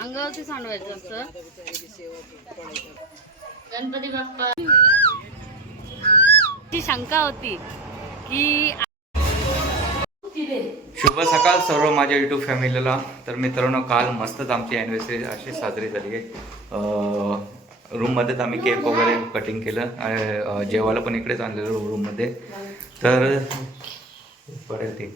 अंगावरती सांडवायचं असतं. गणपती बाप्पा. ची शंका होती की शुभ सकाळ सर्व माझ्या युट्यूब फॅमिलीला. तर मित्रांनो काल मस्तच आमची ॲनिव्हर्सरी अशी साजरी झाली आहे. रूममध्येच आम्ही केक वगैरे कटिंग केलं. आणि जेवायला पण इकडेच आणलेलं रूममध्ये तर बरं ते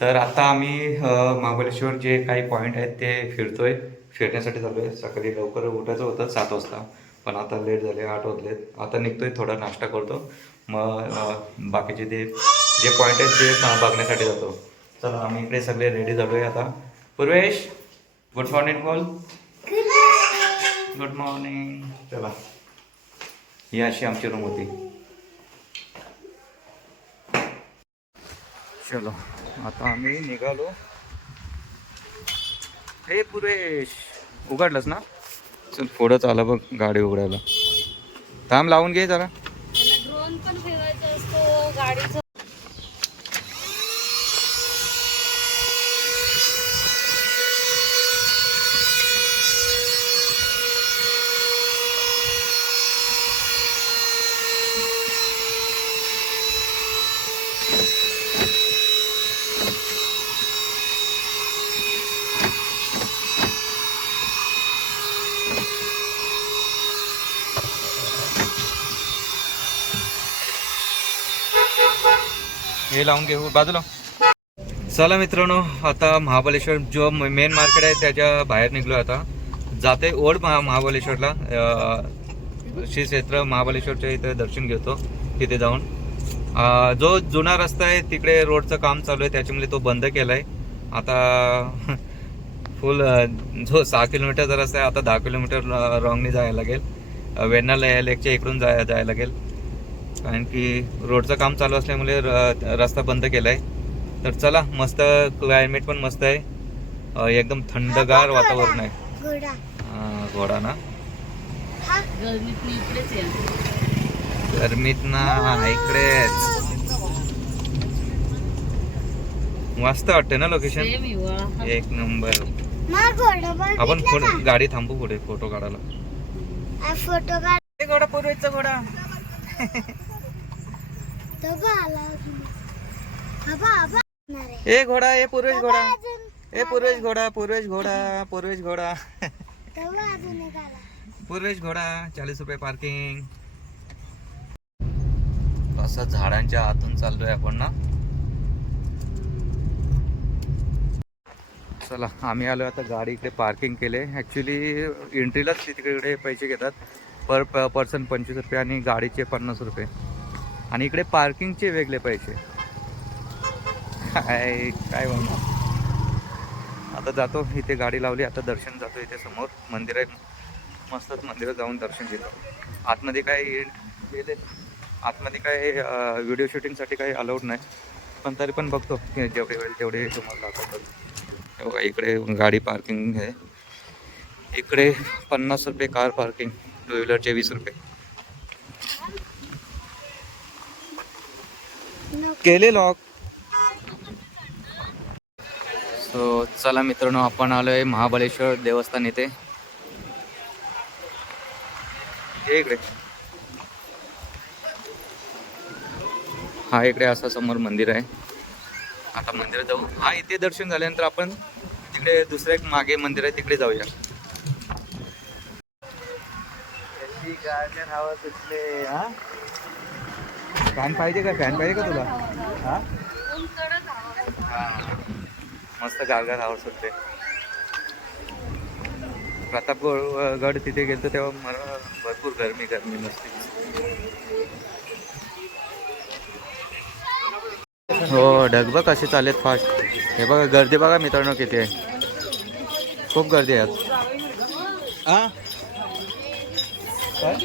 तर आता आम्ही महाबळेश्वर जे काही पॉईंट आहेत ते फिरतोय. फिरण्यासाठी चालू आहे सकाळी लवकर उठायचं होतं सात वाजता. पण आता लेट झाले आठ वाजलेत. आता निघतोय थोडा नाश्ता करतो. मग बाकीचे ते जे पॉईंट आहेत ते बघण्यासाठी जातो. चला आम्ही इकडे सगळे रेडी झालो आहे आता. पूर्वेश गुड मॉर्निंग बोल. गुड मॉर्निंग चला. ही अशी आमची रूम होती. चलो आता आम्ही निघालो. हे पुरेश उघडलंस ना? चल पुढंच आला बघ गाडी उघडायला. थांब लावून घे जरा. ड्रोन पण फिरवायचा असतो गाडीचं हे लावून घेऊ. बाजूला. चला मित्रांनो आता महाबळेश्वर जो मेन मार्केट आहे त्याच्या बाहेर निघलो आता. जाते ओढ महा महाबळेश्वरला. श्री क्षेत्र महाबलेश्वरच्या इथे दर्शन घेतो तिथे जाऊन. जो जुना रस्ता आहे तिकडे रोडचं काम चालू आहे त्याच्यामुळे तो बंद केला आहे आता फुल जो सहा किलोमीटरचा रस्ता आहे आता दहा किलोमीटर रॉंगने जायला लागेल. अं, लेकच्या इकडून जाय जायला लागेल. कारण की रोडचं काम चालू असल्यामुळे र- रस्ता बंद केलाय. तर चला मस्त क्लायमेट पण मस्त आहे. एकदम थंडगार वातावरण आहे. घोडा. हा, घोडा ना. गरमीत मी इकडेच आहे गरमीत ना इकडेच. मस्त वाटते ना लोकेशन एक नंबर मा घोडा आपण गाडी थांबू पुढे फोटो काढायला. फोटो काढ. घोडा पूर्वेचा घोडा तो का आला बाबा बाबा असणार आहे. ए घोडा ए पूर्वेश घोडा. ए पूर्वेश घोडा पूर्वेश घोडा पूर्वेश घोडा. पूर्वेश घोडा चाळीस रुपये पार्किंग असं झाडांच्या आतून चाललोय आपण ना. चला आम्ही आलो आता गाडी इकडे पार्किंग केले. ॲक्च्युली एंट्रीलाच तिकडे पैसे घेतात. पर पर्सन पंचवीस रुपये आणि गाडीचे पन्नास रुपये. आणि इकडे पार्किंगचे वेगळे पैसे. काय काय म्हणणार? आता जातो इथे गाडी लावली आता दर्शन जातो इथे समोर. मंदिर आहे. मस्तच मंदिरात जाऊन दर्शन घेतो. आतमध्ये काय गेले? आतमध्ये काय व्हिडिओ शूटिंगसाठी काही अलाउड नाही. पण तरी पण बघतो. जेवढे वेळ तेवढे तुम्हाला दाखवतात इकडे गाडी पार्किंग आहे. इकडे पन्नास रुपये कार पार्किंग टू व्हीलरचे वीस रुपये. केले लॉक सो चला मित्रांनो आपण आलोय महाबळेश्वर देवस्थान इथे. हे इकडे. हा इकडे असं समोर मंदिर आहे. आता मंदिरात जाऊ. हा इथे दर्शन झाल्यानंतर आपण तिकडे दुसरं एक मागे मंदिर आहे तिकडे जाऊया. फॅन पाहिजे का? फॅन पाहिजे का तुला? हा. मस्त गारगार हवा सुटते. प्रतापगड गड तिथे गेलतो तेव्हा मला भरपूर गरमी गरमी नसते हो ढगबग कसे चालेत फास्ट हे बघा गर्दी बघा मित्रांनो किती आहे. खूप गर्दी आहे. आज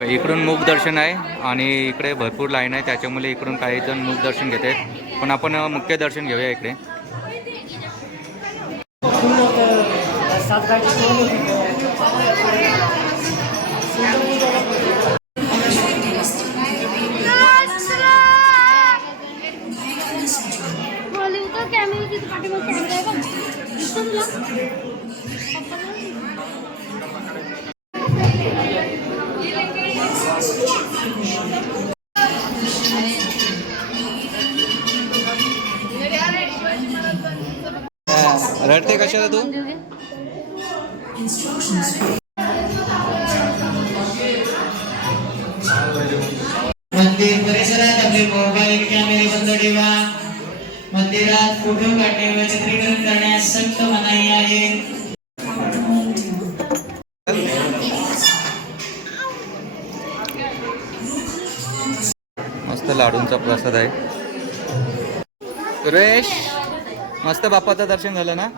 इकडून मुखदर्शन दर्शन आहे आणि इकडे भरपूर लाईन आहे त्याच्यामुळे इकडून काही जण मूक दर्शन घेत आहेत पण आपण मुख्य दर्शन घेऊया इकडे. मोबाईल कॅमेरे बंद ठेवा मंदिरात फोटो काढणे व चित्रीकरण करण्यास सक्त मनाई आहे. मस्त लाडूंचा प्रसाद आहे. सुरेश मस्त बाप्पाचं दर्शन झालं ना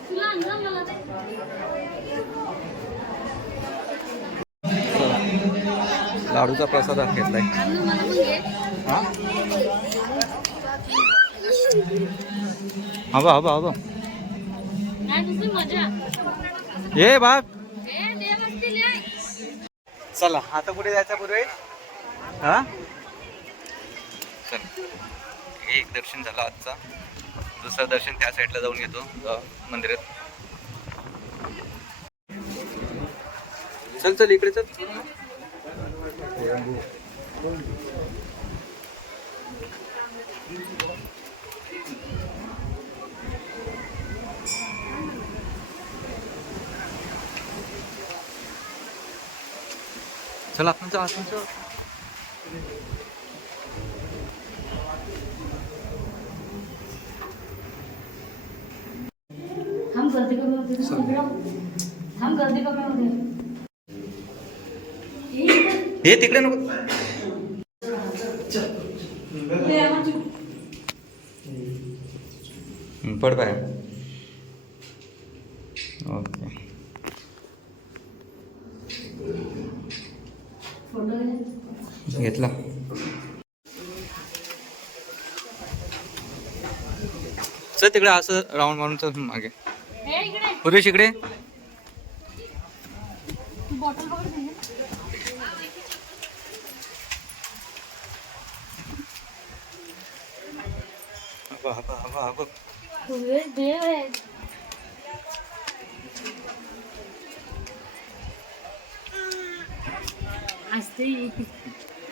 तुला आणलं मला ते लाडूचा प्रसाद घेतलाय. आणलं मला हा हवा हवा हवा ये बाप. चला आता कुठे जायचं पूर्वी? हा? चल. एक दर्शन झालं आजचा. दुसरं दर्शन त्या साईडला जाऊन घेतो मंदिरात. चल चल इकडे चल. चल आपण चल आपण चल थांब गर्दी कमी होते थांब गर्दी कमी होते हे तिकडे नको. पड पाय ओके. घेतला. चल तिकडे असं राऊंड मारून मागे. पुरेश इकडे. हवा हवा हवा हवा तुझे देव आहे असते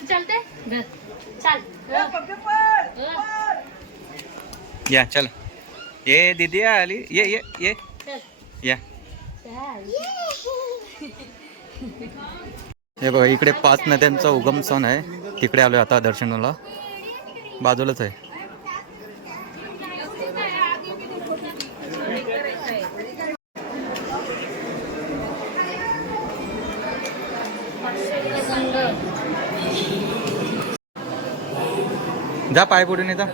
चलते धर. चाल. या चल ये दीदी आली. ये ये ये. या. हे बघा इकडे पाच नद्यांचा उगम सण आहे. तिकडे आलोय आता दर्शनाला. बाजूलाच आहे. जा पाय पुढे नाही जा.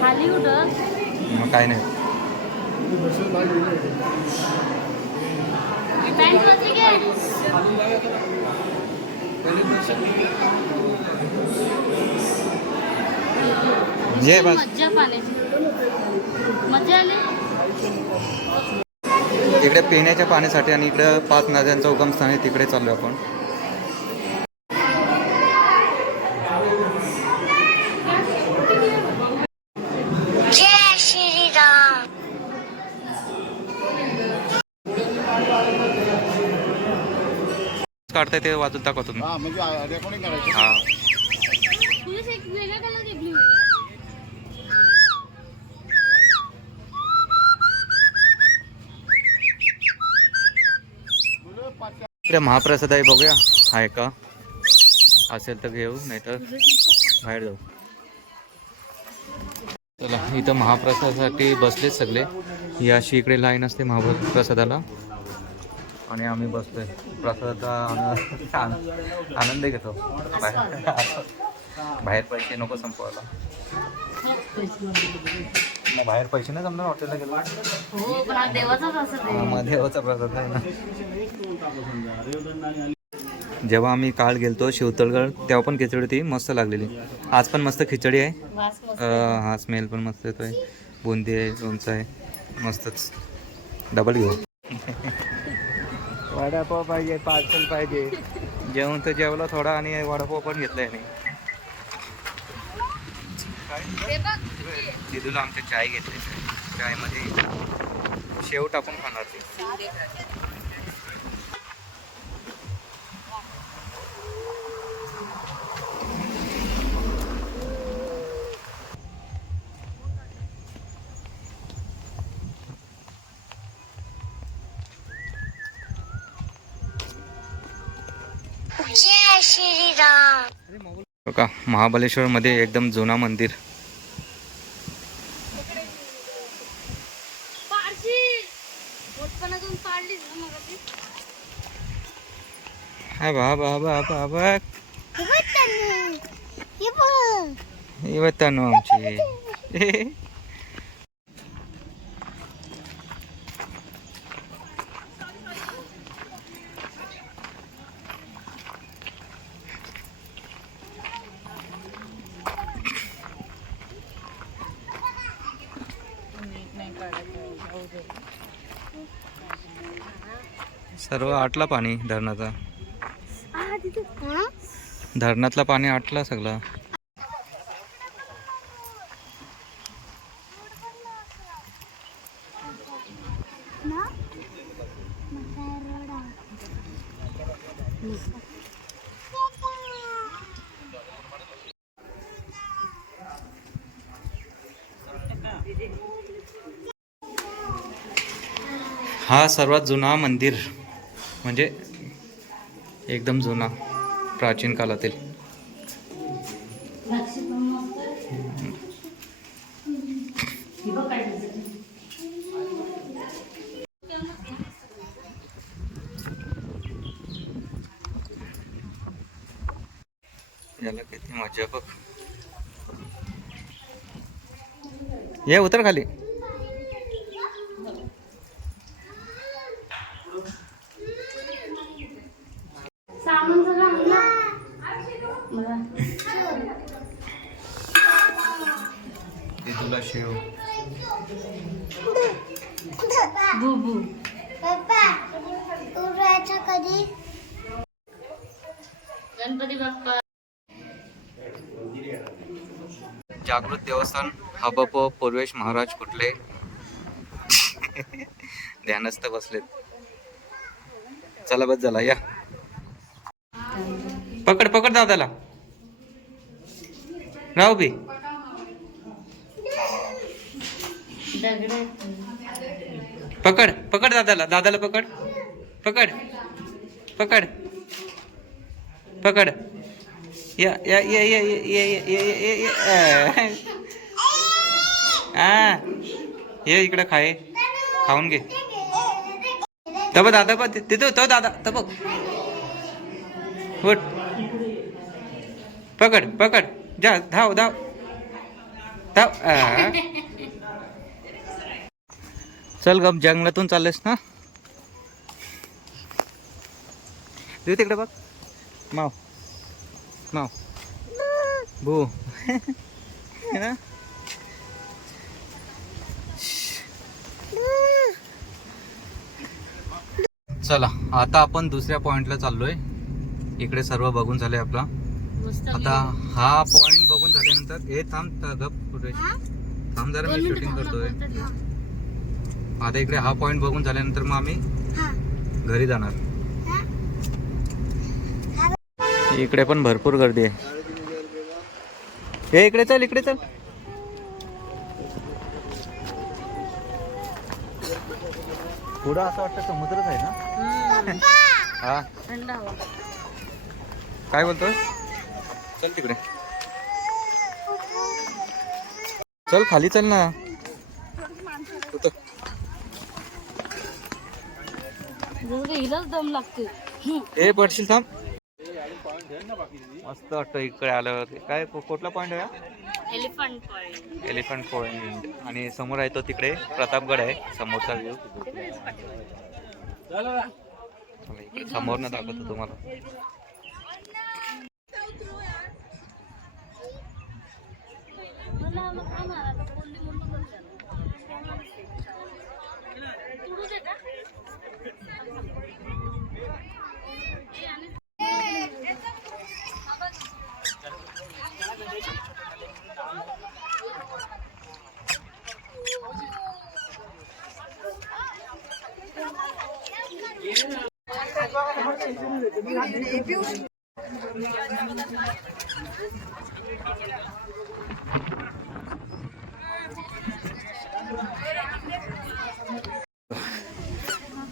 खाली उठ. मग काय नाही. पॅन्ट वरती घे. ये बस. मज्जा पाण्याची मज्जा आली? इकडे पिण्याच्या पाण्यासाठी आणि इकडे पाच नद्यांचं उगमस्थान आहे तिकडे चाललोय आपण. जय श्रीराम. काढताय ते वाजून दाखवा तुम्ही हा. इकडे महाप्रसाद आहे बघूया. आहे का असेल तर घेऊ नाही तर बाहेर जाऊ. चला इथं महाप्रसादासाठी बसले सगळे. ही अशी इकडे लाईन असते महाप्रसादाला. आणि आम्ही बसतोय प्रसादाचा आनंद आनंद घेतो. बाहेर बाहेर पैसे नको संपवायला. मग बाहेर पैसे नाही जमणार हॉटेलला गेलो हो देवाचाच असं मग देवाचा प्रसाद नाही ना. जेव्हा आम्ही काल गेलतो शिवतळगड तेव्हा पण खिचडी होती मस्त लागलेली. आज पण मस्त खिचडी आहे. हा स्मेल पण मस्त येतोय. बुंदी आहे लोणचं आहे मस्तच. डबल घेऊ. वडापाव पाहिजे पार्सल पाहिजे. जेवण तर जेवला थोडा आणि वडापाव पण घेतलाय नाही दिदूला आमच्या चाय घेतली. चायमध्ये शेव टाकून खाणार ते. का महाबलेश्वरमध्ये एकदम जुना मंदिर. ಬಾಬಾ ಬಾಬಾ ಬಾ ಇವತ್ತನು ಅಂಚಿ सर्व आटला पाणी धरणाचा. धरणातला पाणी आटला सगळं. हा सर्वात जुना मंदिर म्हणजे एकदम जुना. प्राचीन काळातील याला किती मजा बघ. या उतर खाली. शेव. कधी? गणपती बाप्पा. जागृत देवस्थान हबप पूर्वेश महाराज कुठले? ध्यानस्थ बसलेत. चला बस झाला या. पकड पकड दादाला. राहू बी. पकड पकड दादाला दादाला पकड पकड पकड पकड या ये ये इकडं खाय खाऊन घे तब दादा बघ तिथे तो दादा तर बघ पकड पकड जा धाव धाव धाव चल गप जंगलातून चाललेस ना? तिकडे बघ. माव. माव. भू. ना? चला आता आपण दुसऱ्या पॉइंटला चाललोय. इकडे सर्व बघून झाले आपला. आता हा पॉइंट बघून झाल्यानंतर हे थांब गप कुठे थांब जरा मी शूटिंग करतोय. आता इकडे हा पॉइंट बघून झाल्यानंतर मग आम्ही हा. घरी जाणार. इकडे पण भरपूर गर्दी आहे. हे इकडे चल इकडे चल. पुढं असं वाटतं समुद्रच आहे ना? हा. काय बोलतोय? चल तिकडे. चल खाली चल ना. जसं काही हिलाच दम लागते ए पडशील थांब. मस्त वाटतं इकडे आल्यावरती काय कुठला पॉईंट आहे? एलिफंट पॉइंट एलिफंट पॉईंट आणि समोर आहे तो तिकडे प्रतापगड आहे समोरचा व्ह्यू समोर न दाखवतो तुम्हाला.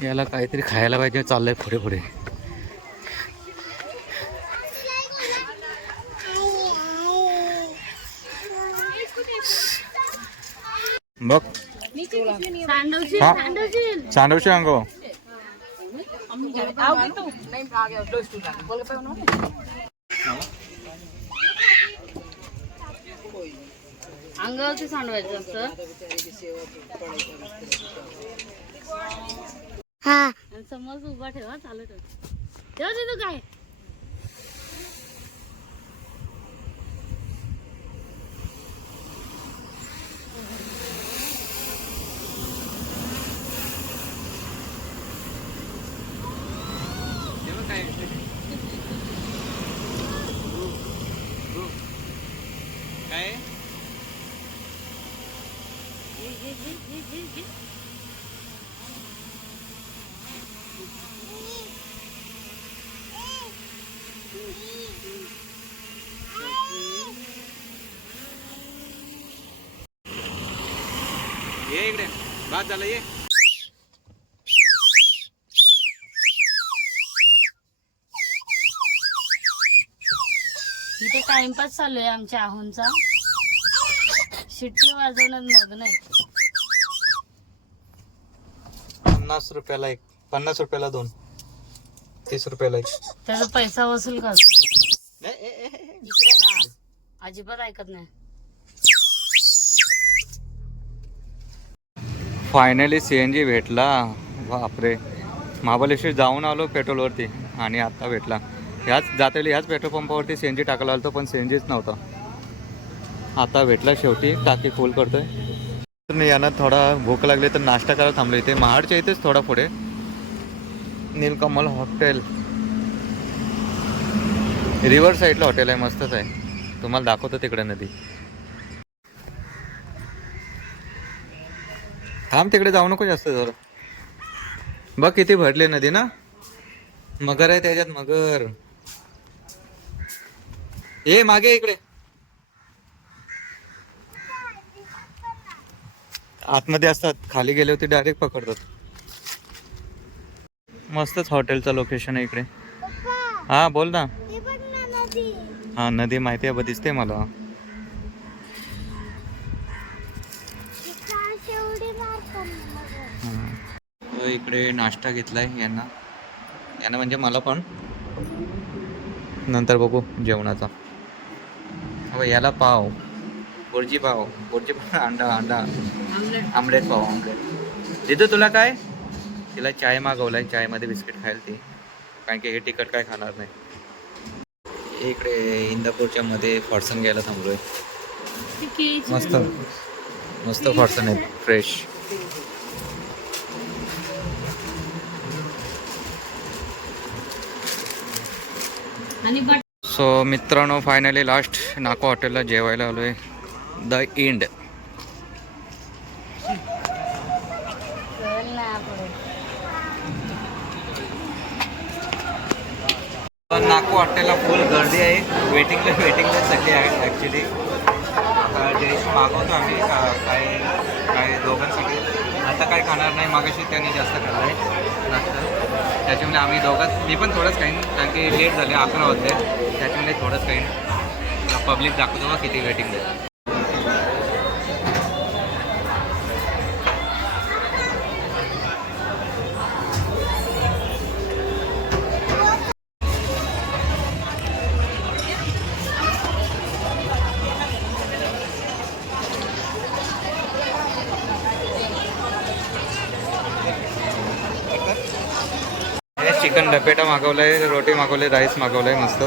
याला काहीतरी खायला पाहिजे चाललंय पुढे पुढे. बघ. सांडवशील. सांडवशील? चांदवशी अंगो? अंगावरती सांडवायचं असतं समज उभा ठेवा चालत ठेव ठेव तिथं काय काय घे, घे, घे, घे, घे, घे. ये इकडे. बाद झालं ये. इथे टाइमपास चालू आहे आमच्या आहोंचा. शिट्टी वाजवण्यात मग्न आहे. पन्नास रुपयाला एक पन्नास रुपयाला दोन. तीस रुपयाला एक. त्याचा पैसा वसूल इकडे हा. अजिबात ऐकत नाही. फायनली सी एन जी भेटला. बापरे. महाबळेश्वर जाऊन आलो पेट्रोलवरती आणि आत्ता भेटला. ह्याच जातेली ह्याच पेट्रोल पंपावरती सी एन जी टाकायला आलो पण सी एन जीच नव्हता. आता भेटला शेवटी टाकी फुल करतोय. तर यांना थोडा भूक लागली तर नाश्ता करायला थांबलो. इथे महाडच्या इथेच थोडा पुढे. नीलकमल हॉटेल. रिव्हर साईडला हॉटेल आहे मस्तच आहे. तुम्हाला दाखवतो तिकडे नदी. थांब तिकडे जाऊ नको जास्त जर बघ किती भरले नदी ना. मगर आहे त्याच्यात मगर. ए मागे इकडे. आतमध्ये असतात खाली गेले होते डायरेक्ट पकडतात. मस्तच हॉटेलचं लोकेशन आहे इकडे. हा बोल ना. हे नदी. माहिती आहे दिसते मला. हा. इकडे नाश्ता घेतलाय यांना. यांना म्हणजे मला पण. नंतर बघू जेवणाचा. याला पाव. बुर्जी पाव बुर्जी पाव अंडा अंडा. आमलेट. पाव आमलेट. दिदू तुला काय? तिला चाय मागवलाय चायमध्ये बिस्किट खायला ती. कारण की हे तिखट काय खाणार नाही. इकडे इंदापूरच्या मध्ये फॉर्सन घ्यायला थांबलोय. मस्त. मस्त फॉर्सन आहेत फ्रेश. सो मित्रांनो फायनली लास्ट नाको हॉटेलला जेवायला आलोय. द इंड कळेल नाको हॉटेलला फुल गर्दी आहे वेटिंगला वेटिंगला सगळी आहे ॲक्च्युली डिश मागवतो आम्ही काही काय काय दोघांसाठी आता काय खाणार नाही मागाशी त्यांनी जास्त खाल्लं आहे नाश्ता त्याच्यामुळे आम्ही दोघांच मी पण थोडंच खाईन कारण की लेट झाले अकरा होते त्याच्यामुळे थोडंच खाईन पब्लिक दाखवतो किती वेटिंग आहे चिकन डपेटा मागवलाय रोटी मागवले राईस मागवलाय मस्त.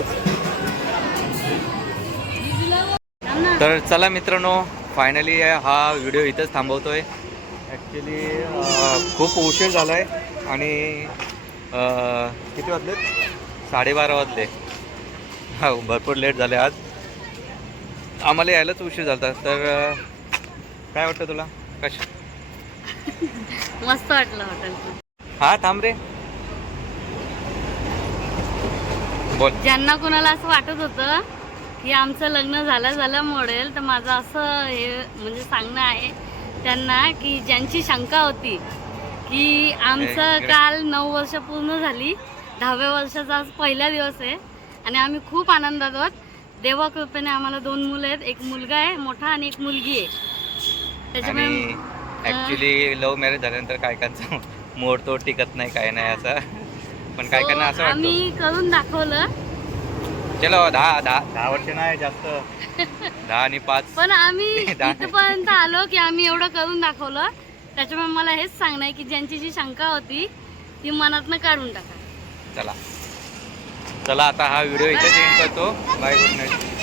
तर चला मित्रांनो फायनली हा व्हिडिओ इथंच थांबवतोय. ॲक्च्युली खूप उशीर झाला आहे आणि किती वाजले? साडेबारा वाजले. हा भरपूर लेट झाले आज. आम्हाला यायलाच उशीर झाला तर काय वाटतं तुला? कश? मस्त वाटलं हॉटेल हा थांब रे. बोल. ज्यांना कोणाला असं वाटत होतं की आमचं लग्न झालं झालं मोडेल तर माझं असं हे म्हणजे सांगणं आहे त्यांना की ज्यांची शंका होती की आमचं. काल नऊ वर्ष पूर्ण झाली दहाव्या वर्षाचा आज पहिला दिवस आहे आणि आम्ही खूप आनंदात आहोत. देवा कृपेने आम्हाला दोन मुलं आहेत एक मुलगा आहे मोठा आणि एक मुलगी आहे. त्याच्यामुळे ऍक्च्युली लव्ह मॅरेज झाल्यानंतर काय कायचं मोड तो टिकत नाही काय नाही असं. पण काय काय असं वाटतं? आम्ही करून दाखवलं. चलो दहा दहा दहा वर्ष नाही जास्त. दहा आणि पाच. पण आम्ही दहा. इथपर्यंत आलो की आम्ही एवढं करून दाखवलं. त्याच्यामुळे मला हेच सांगणं आहे की ज्यांची जी शंका होती ती मनातनं काढून टाका. चला. चला आता हा व्हिडिओ इथे एंड करतो. Bye good night